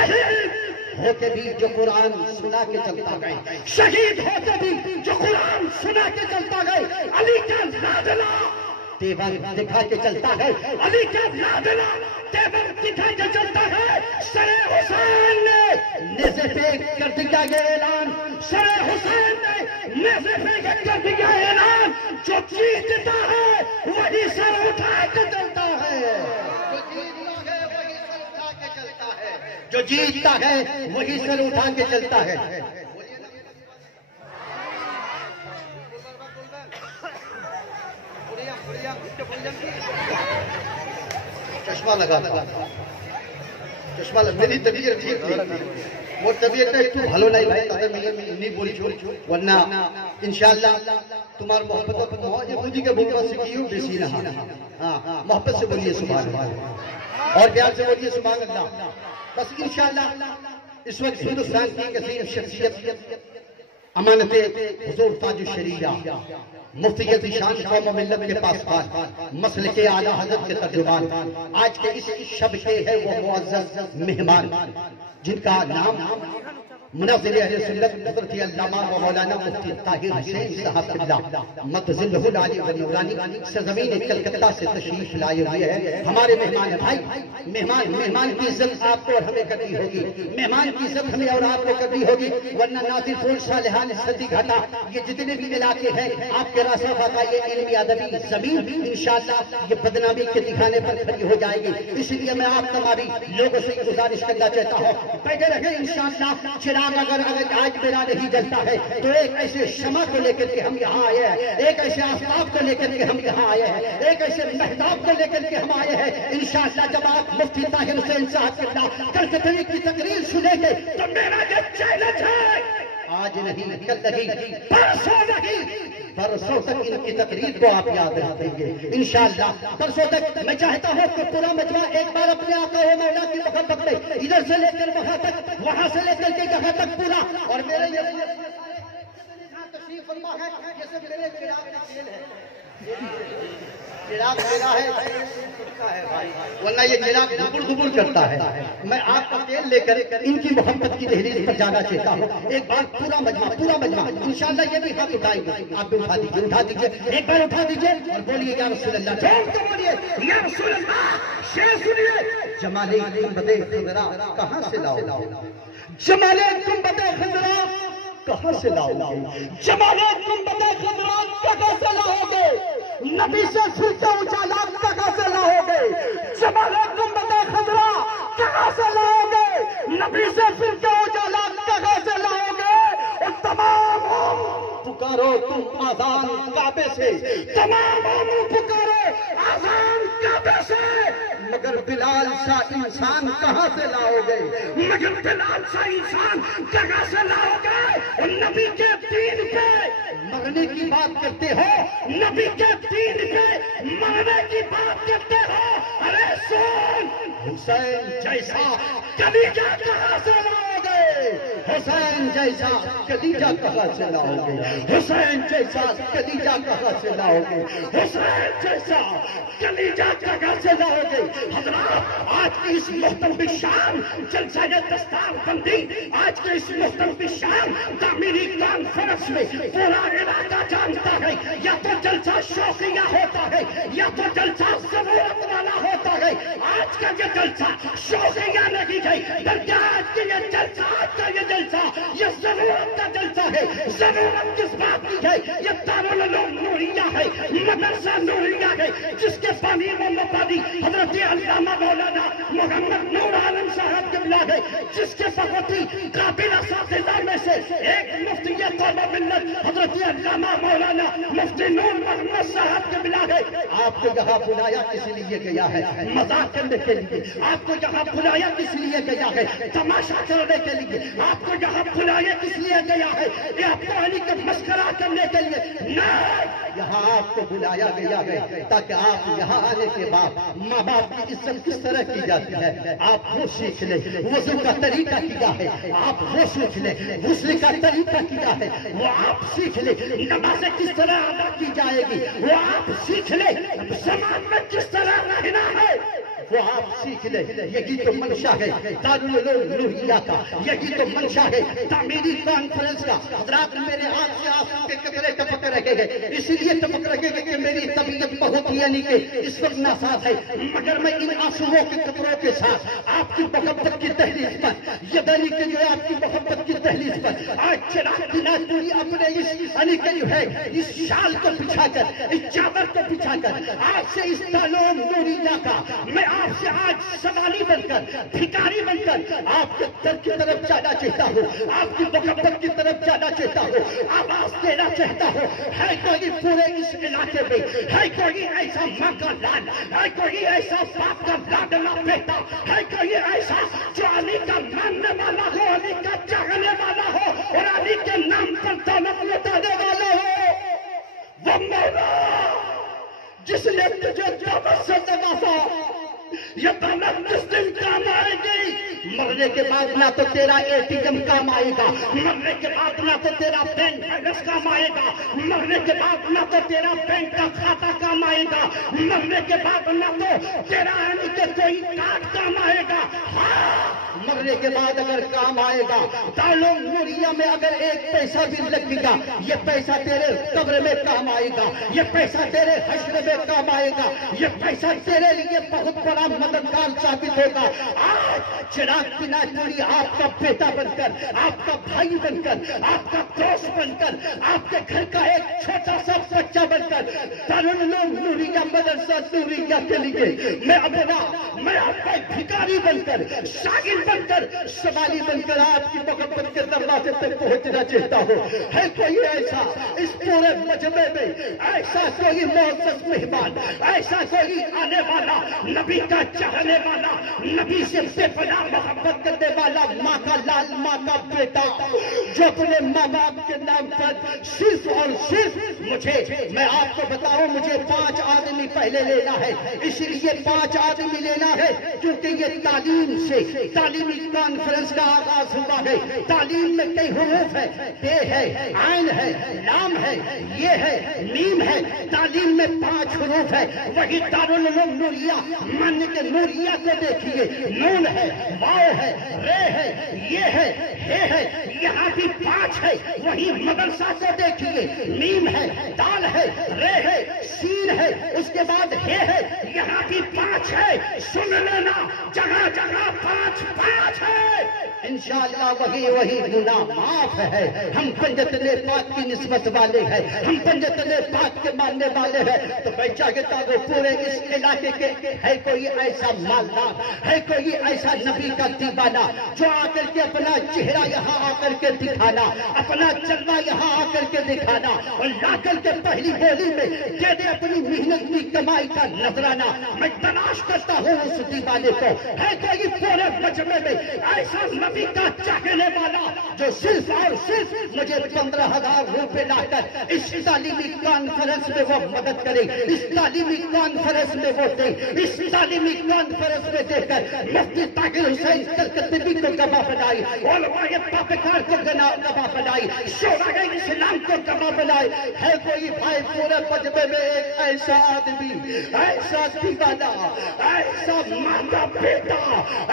شہید ہو کے بھی جو قرآن سنا کے چلتا گئے، شہید ہو کے بھی جو قرآن سنا کے چلتا گئے، علی کا لادلا تیور دکھا کے چلتا ہے، علی کا لادلا تیور دکھا کے چلتا ہے۔ سر حسین نے نیزے پھینک کر دیا یہ اعلان، سر حسین نے نیزے پھینک کر دیا اعلان، جو جیتتا ہے وہی سر اٹھا کے چلتا ہے، جو جیتتا ہے وہی سر اٹھا کے چلتا ہے۔ چشمہ لگا تھا، چشمہ لگا، میری طبیعت ٹھیک تھی، وہ طبیعت ایک بھلو نہیں بھائی، نہیں بولی چھوڑ، ورنہ انشاءاللہ تمہار محبت خودی کے بھوکا سکی ہوں بیسی رہا، محبت سے بولیے سبحان اللہ، اور پیار سے بولیے سبحان اللہ۔ بس انشاءاللہ اس وقت ہندوستان کی کثیر شخصیت امانت حضور تاج الشریعہ مفتیت شان قوم و ملت کے پاسبان، مسلک اعلیٰ حضرت کے ترجمان، آج کے اس شب کے ہے وہ معزز مہمان جن کا نام مناظر اہل سنت حضرت علامہ و مولانا مفتی طاہر حسین صاحب قبلہ متظلہ العالی و نورانی سرزمین کلکتہ سے تشریف لائے ہوئے ہیں۔ ہمارے مہمان بھائی، مہمان کی عزت آپ کو اور ہمیں کرنی ہوگی، مہمان کی عزت ہمیں اور آپ کو کرنی ہوگی، ورنہ ناظر پور صالحان سدی گھاٹا یہ جتنے بھی علاقے ہیں آپ کے راسا فاقہ یہ علمی ادبی زمین انشاءاللہ یہ بدنامی کے دکھانے پر کھڑی ہو جائے گی۔ اس لیے میں آپ تمہاری لوگوں سے گزارش کرنا چاہتا ہوں، بیٹھے رہیں انشاءاللہ۔ اگر آج میرا نہیں جلتا ہے تو ایک ایسے شمع کو لے کر کے ہم یہاں آئے ہیں، ایک ایسے آفتاب کو لے کر کے ہم یہاں آئے ہیں، ایک ایسے مہتاب کو لے کر کے ہم آئے ہیں۔ انشاءاللہ جب آپ مفتی طاہر حسین صاحب کلکتہ کی تقریر سنیں گے تو میرا یہ چیلنج ہے، آج نہیں، کل نہیں، پرسوں نہیں، پرسوں تک ان کی تقریر کو آپ یاد رکھیں گے انشاءاللہ۔ پرسوں تک میں چاہتا ہوں کہ پورا مجمع ایک بار اپنے آقا و مولا کی محبت میں ادھر سے لے کر وہاں تک، وہاں سے لے کر کے یہاں تک پورا، اور میرے یہ تشریف فرما ہے جیسے میرے چراغ کا تیل ہے، چراغ میرا ہے ورنہ یہ چراغ دبل دبل کرتا ہے۔ میں آپ کا تیل لے کر ان کی محبت کی تحریر پر جانا چاہتا ہوں۔ ایک بار پورا مجمع انشاءاللہ یہ بھی ہاتھ اٹھائیں گے، آپ بھی اٹھا دیجئے، ایک بار اٹھا دیجئے اور بولیے یا رسول اللہ، جھوم تو بولیے یا رسول اللہ۔ شعر سنیے، جمال گنبد خضرا کہاں سے لاؤ، جمال گنبد خضرا کہاں سے لاؤ گے، جمال گنبد خضرا کہاں سے لاؤ گے، نبی سے پھر سے اجالا کہاں سے لاؤ گے، جمال گنبد خضرا کہاں سے لاؤ گے، نبی سے پھر سے اجالا کہاں سے لاؤ گے، اور تمام پکارو تم آذان کعبے سے، تمام پکارو آذان کعبے سے، مگر بلال سا انسان کہاں سے لاؤ گے، مگر بلال سا انسان کہاں سے لاؤ گے، اور نبی کے دین پہ مرنے کی بات کرتے ہو، نبی کے دین پہ مرنے کی بات کرتے ہو، ارے سن حسین جیسا کلیجہ کہاں سے لاؤ گے، حسین جیسا کلیجہ کہاں سے لاؤ گے، حسین جیسا کلیجہ کہاں سے لاؤ گے، حسین جیسا کلیجہ کہاں سے لاؤ گے۔ حضرات آج کی اس محترم شام جلسہ دستار بندی، آج کے اس محترم شام تعمیری کانفرنس میں پورا علاقہ جانتا ہے، یا تو جلسہ شوقیہ ہوتا ہے یا تو جلسہ ضرورت والا ہوتا ہے۔ آج کا یہ جلسہ شوقیہ نہیں ہے بلکہ آج کا یہ جلسہ، آج کا یہ جلسہ یہ ضرورت کا جلسہ ہے۔ ضرورت کس بات کی ہے؟ یہ دارالعلوم نوریہ ہے، مدرسہ نوریہ ہے، جس کے بانی و مبانی حضرت علامہ مولانا محمد نور عالم صاحب قبلہ ہے، جس کے بہت ہی قابل اساتذہ میں سے ایک مفتی قوم و ملت حضرت علامہ مولانا مفتی نور محمد صاحب قبلہ ہے۔ آپ کو یہاں بلایا کس لیے گیا ہے؟ مذاق کرنے کے لیے۔ آپ کو یہاں بلایا کس لیے گیا ہے؟ تماشا کرنے کے لیے۔ آپ کو یہاں بلایا کس لیے گیا ہے؟ یہ آپ کو علی کا مسخرہ کرنے کے لیے نہیں، یہاں آپ کو بلایا گیا ہے تاکہ آپ یہاں آنے کے بعد ماں باپ کی عزت کس طرح کی جاتی ہے آپ وہ سیکھ لیں، وضو کا طریقہ کیا ہے آپ وہ سیکھ لیں، غسل کا طریقہ کیا ہے وہ آپ سیکھ لیں، نمازیں کس طرح ادا کی جائے گی وہ آپ سیکھ لیں، سماج میں کس طرح رہنا ہے وہ آپ سیکھ لیں. یہی تو منشا ہے دارالعلوم نوریہ کا, یہی تو منشا ہے تعمیری کانفرنس کا. حضرات میرے ہاتھ سے آنسو کے قطرے ٹپک رہے گے, اسی لیے ٹپک رہے گے کہ میری طبیعت بہت یعنی کہ اس وقت ناساز ہے, مگر میں ان آنسوؤں کے قطروں کے ساتھ آپ کی محبت کی تحریک پر, یہ یعنی کہ جو آپ کی محبت کی تحریک پر آج چراغ بنا پوری اپنے اس یعنی کہ جو ہے اس شال کو بچھا کر, اس چادر کو بچھا کر, آج سے اس دارالعلوم نوریہ کا میں آپ سے آج سوالی بن کر, بھکاری بن کر آپ کے در کی طرف جانا چاہتا ہوں, آپ کی محبت کی طرف جانا چاہتا ہوں, آواز دینا چاہتا ہوں. ہے کوئی پورے اس علاقے میں, ہے کوئی ایسا ماں کا لال, ہے کوئی ایسا باپ کا لاڈلا بیٹا, ہے کوئی ایسا جو علی کا ماننے والا ہو, علی کا چاہنے والا ہو اور علی کے نام پر دولت لوٹانے والا ہو؟ وہ مولا جس نے تجھے دعوت سے نوازا, یہ دولت کس دن کام آئے گی؟ مرنے کے بعد نہ تو تیرا ATM کام آئے گا, مرنے کے بعد نہ تو تیرا بینک بیلنس کام آئے گا, مرنے کے بعد نہ تو تیرا بینک کا کھاتا کام آئے گا, مرنے کے بعد نہ تو تیرا یعنی کہ کوئی کارڈ کام آئے گا. ہاں, مرنے کے بعد اگر کام آئے گا دارالعلوم نوریہ میں اگر ایک پیسہ بھی لگے گا, یہ پیسہ تیرے قبر میں کام آئے گا, یہ پیسہ تیرے حشر میں کام آئے گا, یہ پیسہ تیرے لیے بہت بڑا مددگار ثابت ہوگا. آج چراغ بنا پوری آپ کا بیٹا بن کر, آپ کا بھائی بن کر, آپ کا دوست بن کر, آپ کے گھر کا ایک چھوٹا سا بچہ بن کر دارالعلوم نوریہ مدرسہ نوریہ کے لیے میں آپ کا بھکاری بن کر, شاگرد بن کر, سوالی بن کر آپ کی محبت کے دروازے تک پہنچنا چاہتا ہوں. ہے کوئی ایسا اس پورے مجمع میں, ایسا کوئی معزز مہمان, ایسا کوئی آنے والا نبی کا چاہنے والا, نبی سے بے پناہ محبت کرنے والا, ماں کا لال, ماں کا بیٹا, جو اپنے ماں باپ کے نام پر صرف اور صرف میں آپ کو بتاؤں, مجھے 5 آدمی پہلے لینا ہے, اسی لیے 5 آدمی لینا ہے کیونکہ یہ تعلیم سے, تعلیمی کانفرنس کا آغاز ہوا ہے. تعلیم میں کئی حروف ہے, بے ہے, عین ہے, لام ہے, یہ ہے, میم ہے. تعلیم میں 5 حروف ہے, وہی دارالعلوم نوریہ ماننے کے نوریہ کو دیکھیے, نون ہے, واو ہے, رے ہے, یہ ہے, ہے, یہاں بھی 5 ہے. وہی مدرسہ کو دیکھیے, میم ہے, دال ہے, رے ہے, سین ہے, اس کے بعد ہے, یہاں بھی 5 ہے. سن لینا, جگہ جگہ 5 ہے. انشاءاللہ وہی گناہ معاف ہے. ہم پنجت پاک کی نسبت والے ہیں, ہم پنجت پاک کے ماننے والے ہیں. تو میں چاہتا ہوں پورے اس علاقے کے ہے کوئی ایسا مالدار, ہے کوئی ایسا نبی کا دیوانہ جو آ کر کے اپنا چہرہ یہاں آ کر کے دکھانا, اپنا چلنا یہاں آ کر کے دکھانا, اور لا کر کے پہلی بولی میں دے دے اپنی محنت کی کمائی کا نذرانہ. میں تلاش کرتا ہوں اس دیوانے کو. ہے کوئی پورے مجمع میں ایسا نبی کا چاہنے والا جو صرف اور صرف مجھے 15,000 روپے لا کر اس تعلیمی کانفرنس میں وہ مدد کرے, اس تعلیمی کانفرنس میں وہ دے, اس تعلیمی کانفرنس میں دے کر مفتی طاہر حسین کلکتوی کو گواہ بنائی, علماء پاپکار کو گواہ بنائی, شورائے اسلام کو گواہ بنائی. ہے کوئی بھائی پورے مجمع میں ایک ایسا آدمی, ایسا دیوانہ, ایسا ماں کا بیٹا,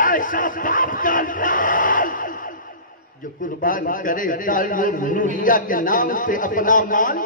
ایسا باپ کا لال جو قربان کرے دارالعلوم نوریہ کے نام پہ اپنا مال؟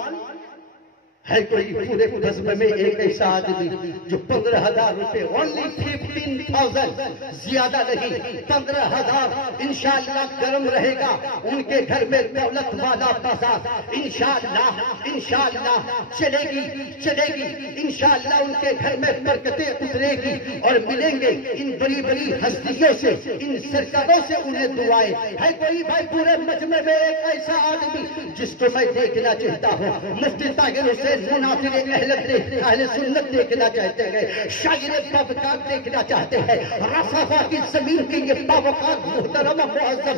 ہے کوئی پورے قصب میں ایک ایسا آدمی جو 15,000 روپے, only 15,000, زیادہ نہیں, 15,000 انشاءاللہ گرم رہے گا ان کے گھر میں دولت والا بازار, انشاءاللہ چلے گی, انشاءاللہ ان کے گھر میں برکتیں اترے گی اور ملیں گے ان بڑی بڑی ہستیوں سے, ان سرکاروں سے انہیں دعائیں. ہے کوئی بھائی پورے مجمع میں ایک ایسا آدمی جس کو میں دیکھنا چاہتا ہوں؟ مفتی طاہر حسین مناظر اہل سنت دیکھنا چاہتے ہیں, شاعر باوقار دیکھنا چاہتے ہیں, رفافہ کی زمین کے یہ باوقار محترم معظم,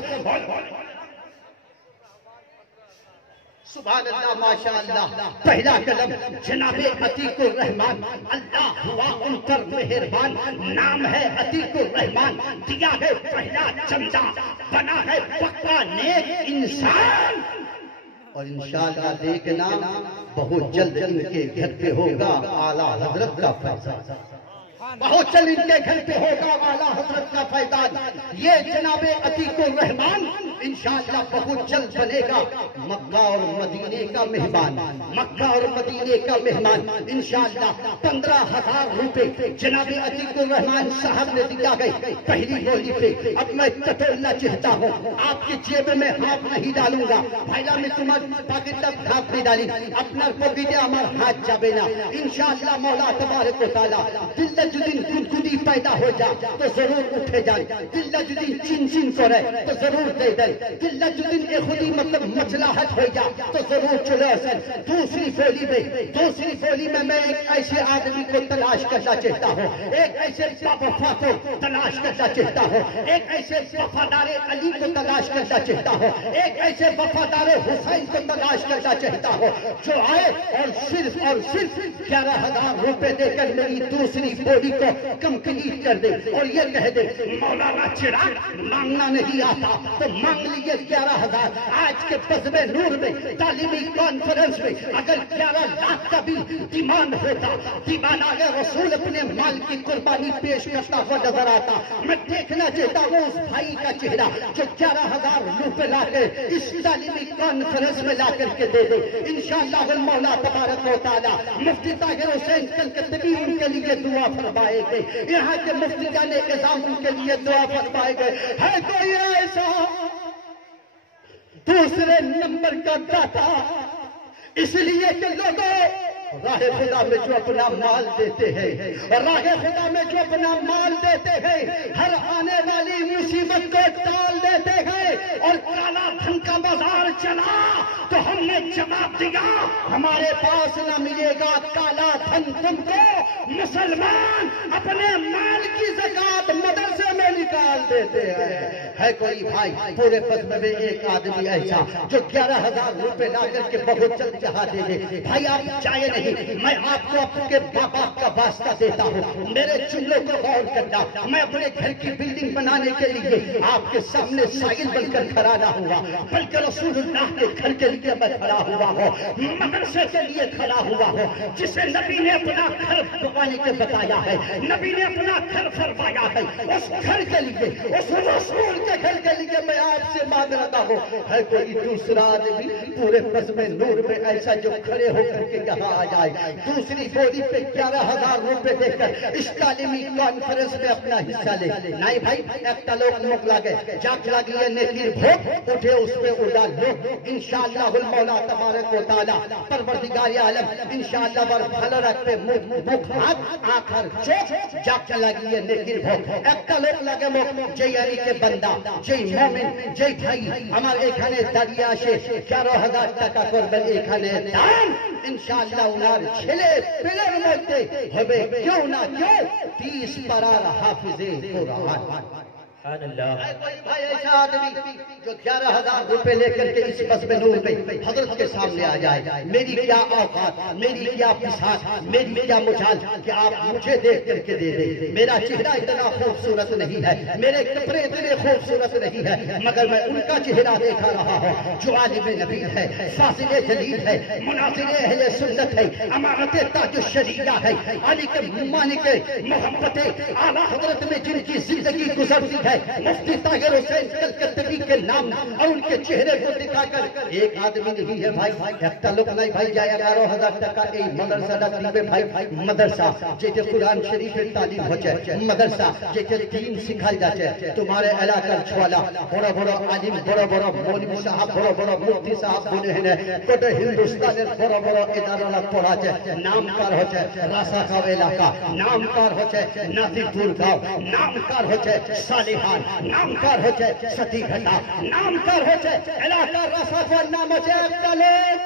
سبحان اللہ ماشاءاللہ. پہلا قلم جناب عتیق الرحمان, اللہ ہوا ان پر مہربان, نام ہے عتیق الرحمان, دیا ہے پہلا چمچہ, بنا ہے پکا نیک انسان. اور انشاءاللہ دیکھنا بہت جلد ان کے گھر پہ ہوگا اعلیٰ حضرت کا فیضان. بہت چل ان کے گھر پہ ہوگا اعلیٰ حضرت کا فیضان. یہ جناب عتیق الرحمان انشاءاللہ بہت جلد بنے گا مکہ اور مدینے کا مہمان. مکہ اور مدینے کا مہمان انشاءاللہ. 15,000 روپے جناب عتیق الرحمان صاحب نے دیا گئے پہلی بولی پہ. اب میں ٹٹولنا چاہتا ہوں, آپ کی جیب میں ہاتھ نہیں ڈالوں گا بھائیلا, میں تمہارے پاکٹ تک ہاتھ نہیں ڈالی, اپنا پوکیٹے ہمار ہاتھ جابے نا انشاءاللہ. مولا تبارک و تعالی دل جدین گدگدی پیدا ہو جا تو ضرور اٹھے جائے, دل جدین چین چین کو رہے تو ضرور دے دے, دل جدین اے خودی مطلب مچلاحت ہو جا تو ضرور چلے اثر. دوسری فولی میں ایک ایسے آدمی کو تلاش کرنا چاہتا ہوں, ایک ایسے وفا کو تلاش کرنا چاہتا ہوں, ایک ایسے وفادار علی کو تلاش کرنا چاہتا ہوں, ایک ایسے وفادار حسین کو تلاش کرنا چاہتا ہوں جو آئے اور صرف 11,000 روپے دے کر میری دوسری بولی کو کمپلیٹ کر دے اور یہ کہہ دے مولانا چراغ مانگنا نہیں آتا تو مانگ لیے 11,000. آج کے بزم نور میں تعلیمی کانفرنس میں اگر 11 لاکھ کا بھی ڈیمانڈ ہوتا, دیوانہ رسول اپنے مال کی قربانی پیش کرتا ہوا نظر آتا. میں دیکھنا چاہتا ہوں اس بھائی کا چہرہ جو 11,000 روپے لا کر اس تعلیمی کانفرنس میں لا کر کے دے دے. انشاءاللہ المولا تبارک و تعالی مفتی طاہر حسین کلکتوی ان کے لیے دعا فرمائے گئے, یہاں کے مفتی جان نظام ان کے لیے دعا فرمائے گئے. ہے کوئی ایسا دوسرے نمبر کا داتا, اس لیے کہ لوگوں راہ خدا میں جو اپنا مال دیتے ہیں, راہ خدا میں جو اپنا مال دیتے ہیں ہر آنے والی مصیبت کو ٹال دیتے ہیں. اور کالا دھن کا بازار چلا تو ہم نے جواب دیا ہمارے پاس نہ ملے گا کالا دھن تم کو. مسلمان اپنے مال کی زکات مدرسے میں نکال دیتے ہیں. ہے کوئی بھائی پورے قصبے میں ایک آدمی ایسا جو 11,000 روپے لا کر کے بہت جلد چاہا دے دے؟ بھائی آپ چاہیے نہیں, میں آپ کو آپ کے ماں باپ کا واسطہ دیتا ہوں, میرے جملوں کو غور کرنا. میں اپنے گھر کی بلڈنگ بنانے کے لیے آپ کے سامنے سائل بن کر کھڑا نہ ہوا, بلکہ رسول اللہ کے گھر کے لیے میں کھڑا ہوا ہوں, مدرسے کے لیے کھڑا ہوا ہوں, جسے نبی نے اپنا گھر بنانے کے بتایا ہے, نبی نے اپنا گھر فرمایا ہے. اس گھر کے لیے, اس رسول کے گھر کے لیے میں آپ سے مانگ رہا ہوں. ہے کوئی دوسرا آدمی پورے بزم نور میں ایسا جو کھڑے ہو کر کے یہاں آ جائے, دوسری بولی پہ 11,000 روپے دے کر اس تعلیمی کانفرنس میں اپنا حصہ لے؟ نہیں بھائی, ایک لوگ مک لگے جاک لگی ہے نیکی بھوک اٹھے اس پہ اڑا لو. انشاءاللہ المولا تبارک و تعالی پروردگار عالم انشاءاللہ ور بھلا رکھتے مک ہاتھ آخر چوک جاک لگی ہے نیکی بھوک. ایک لوگ لگے مک جی علی کے بندہ, جی مومن, جی بھائی আমার এখানে দাঁড়িয়ে আসে 11,000 টাকা করবেন এখানে দান. ইনশাআল্লাহ উনার ছেলে পেলের মধ্যে হবে কেউ না কেউ 30 পারার হাফিজে কোরআন. کوئی بھائی ایسا آدمی جو 11,000 روپے لے کر کے اس قصب نور میں حضرت کے سامنے آ جائے. میری کیا اوقات, میری کیا بساط, میری کیا مجال کہ آپ مجھے دیکھ کر کے دے دیں. میرا چہرہ اتنا خوبصورت نہیں ہے, میرے کپڑے اتنے خوبصورت نہیں ہے, مگر میں ان کا چہرہ دیکھا رہا ہوں جو عالم نبی ہے, فاضل جلیل ہے, مناظر اہل سنت ہے, امانت تاج الشریعہ ہے, علی کے مانی کے محبت اعلیٰ حضرت میں جن کی زندگی گزرتی ہے. مفتی طاہر حسین کلکتوی کے نام اور ان کے چہرے کو دکھا کر ایک آدمی نہیں ہے بھائی, ایک تعلق نہیں بھائی جائے 11,000 টাকা এই مدرسہ رکھنے ভাই مدرسہ যেতে কোরআন শরীফের তালিম হচ্ছে, مدرسہ যেতে دین سکھائی যাচ্ছে. তোমার এলাকার ছোয়ালা বড় বড় আলিম, বড় বড় মৌলভী সাহেব, বড় বড় মুফতি সাহেব বলে হেনে গোটা হিন্দুস্তানের বড় বড় ইদারা পড়াচ্ছে. নামকার হচ্ছে রাসাগাঁও এলাকা, নামকার হচ্ছে নাজিরপুর গাঁও, নামকার হচ্ছে সালেহা, নামকার হচ্ছে সতীঘাটা, নামকার হচ্ছে এলাকার রাসাগঞ্জ নাম হচ্ছে একটা লোক.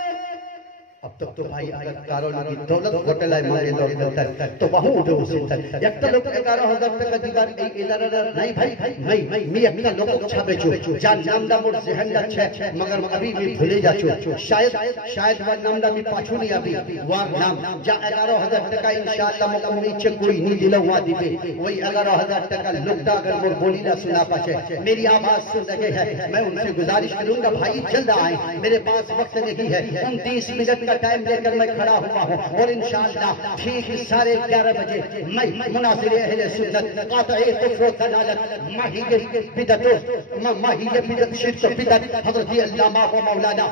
اب تک تو بھائی اگر کاروں کی دولت ہوٹل ہے مارے لوگ ملتا تو وہاں اٹھے اسے تک یک تا لوگ 11,000 টাকা دیگر ایک ادارہ نہیں بھائی میں یک تا لوگ چھاپے چو جان نام دا مور ذہن دا چھے مگر ابھی بھی بھولے جا چو شاید وہ نام دا بھی پاچھو نہیں ابھی وار نام جا 11,000 টাকা انشاءاللہ مقام نیچے کوئی نہیں دلہ ہوا دی پہ وہی 11,000 টাকা لگتا اگر مور بولی نہ سنا پاچے. میری آواز سن لگے ہے, میں ان سے گزارش کروں گا بھائی جلد آئیں, میرے پاس وقت نہیں ہے. 29 منٹ کا ٹائم لے کر میں کھڑا ہوا ہوں اور انشاءاللہ ٹھیک 11:30 بجے میں مناظر اہل سنت قاطع کفر و ضلالت ماہی بدعت شرک و بدعت حضرت علامہ و مولانا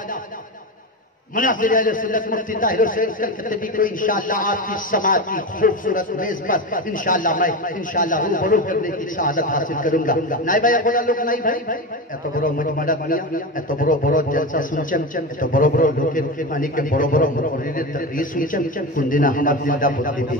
مناظر اہل سنت مفتی طاہر حسین کلکتبی کو انشاءاللہ آپ کی سماعت کی خوبصورت میز پر انشاءاللہ میں انشاءاللہ روبرو کرنے کی سعادت حاصل کروں گا نائی بھائی خدا لوگ نائی بھائی এত বড় মজমাটা দিয়া এত বড় বড় জলসা শুনছেন এত বড় বড় লোকের অনেকে বড় বড় মুখরিদের তাকরীর শুনছেন কোন দিন আমার দিলটা বদলে দিই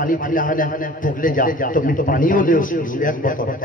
পানি পিলাহানে পগলে যায় তো আমি তো পানিও দেও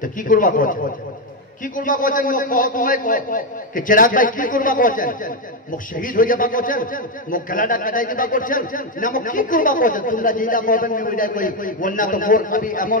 তো কি করবা কি করবা কোচেন মোক তোমায় কে চিরাগ ভাই কি করবা কোচেন মোক শহীদ হয়ে যাবা কোচেন মোক গলাটা কাটাই দিবা কোচেন না মোক কি করবা কোচেন তোমরা যেটা বলবেন আমি ওইটা কই ওন্না তো মোর কবি এমন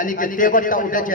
আনি কে তেবরটা উঠেছে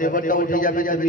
তেবরটা উঠে যাবে তুমি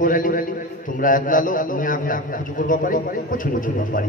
করালি তোমরা একলা লোক দুনিয়া কিছু করবা পারি কিছু না করবা পারি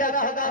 11000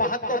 72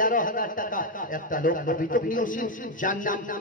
11000 টাকা একটা লোক নবী তো নিউসিন জান্নাম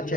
আছে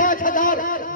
5000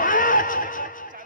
5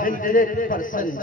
100%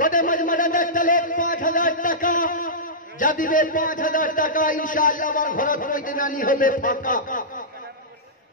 গোটে মজমাটা একটা লোক 5000 টাকা যা দিবে 5000 টাকা ইনশাআল্লাহ আমার ঘর হইতে নানি হবে ফাঁকা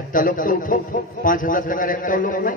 একটা লোক তো উঠো 5000 টাকার একটা লোক নাই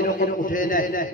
এরকম উঠে নেয়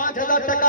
5000 টাকা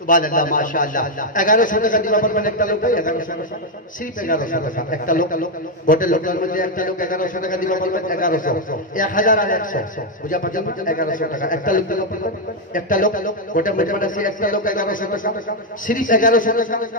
সুবহান আল্লাহ মাশাআল্লাহ 1100 টাকা দিবা পারবেন একটা লোক ভাই 1100 টাকা সিপ 1100 টাকা একটা লোক গোটে লোকের মধ্যে একটা লোক 1100 টাকা দিবা পারবেন 1100 1000 আর 100 বুঝা পাচ্ছেন 1100 টাকা একটা লোক দিবা পারবেন একটা লোক গোটে মধ্যে একটা লোক 1100 টাকা সিরিজ 1100 টাকা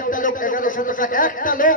একটা লোক 1100 টাকা একটা লোক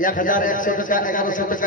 1100 টাকা 1100 টাকা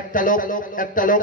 একটা লোক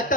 একটা